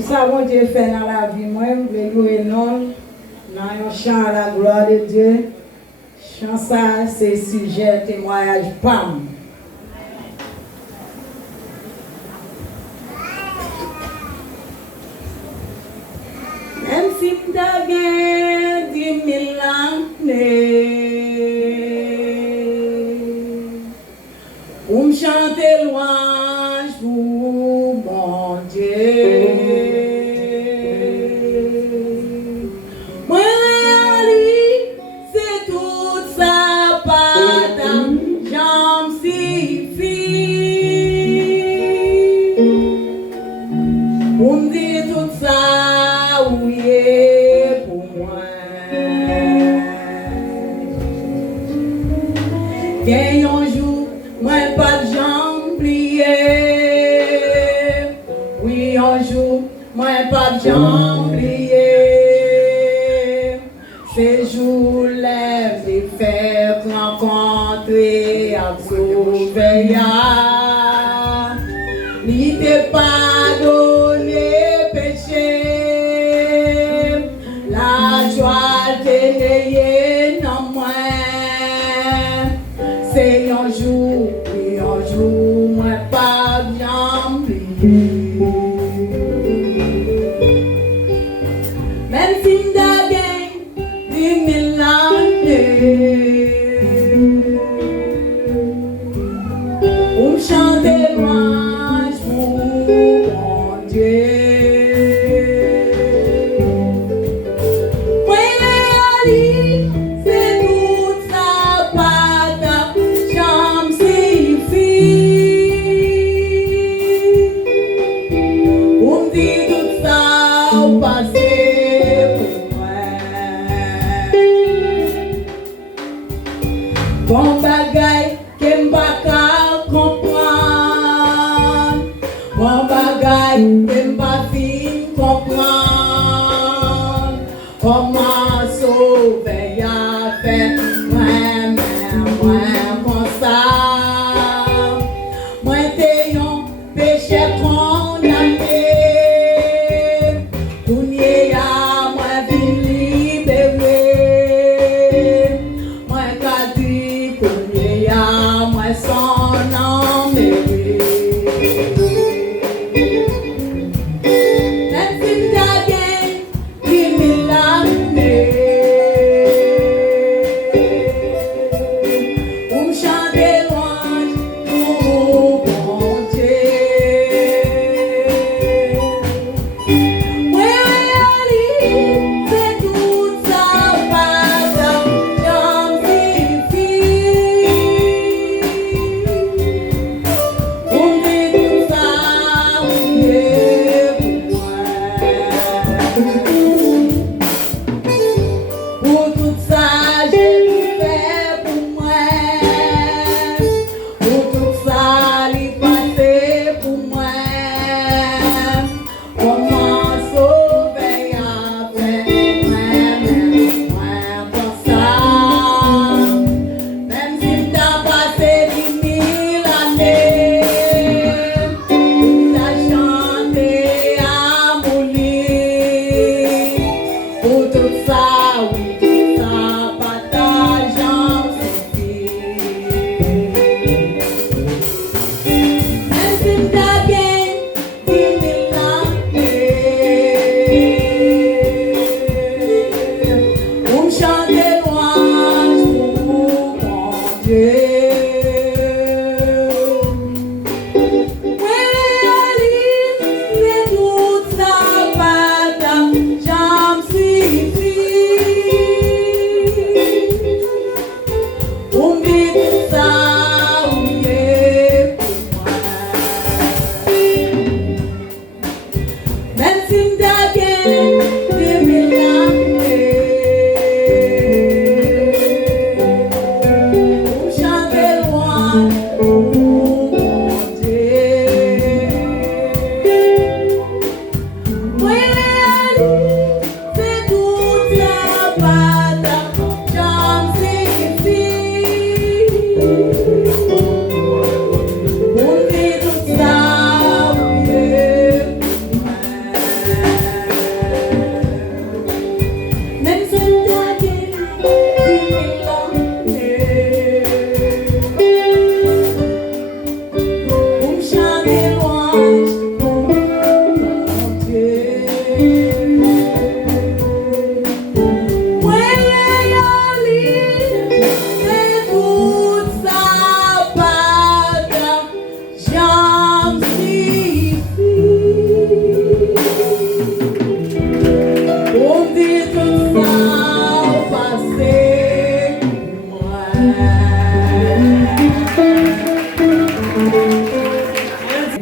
Ça, bon Dieu fait dans la vie, moi, je vais louer non, dans un chant à la gloire de Dieu. Chant ça, c'est sujet, témoignage, poum. Même si tu as 10 000 années, pour me chanter louange pour mon Dieu. Moi, lui, c'est toute sa patate, j'en sifi. Pour me dire tout ça, oui, pour moi. Qu'un jour, moi, pas de jambes pliées. Oui, un jour, moi, pas de jambes pliées.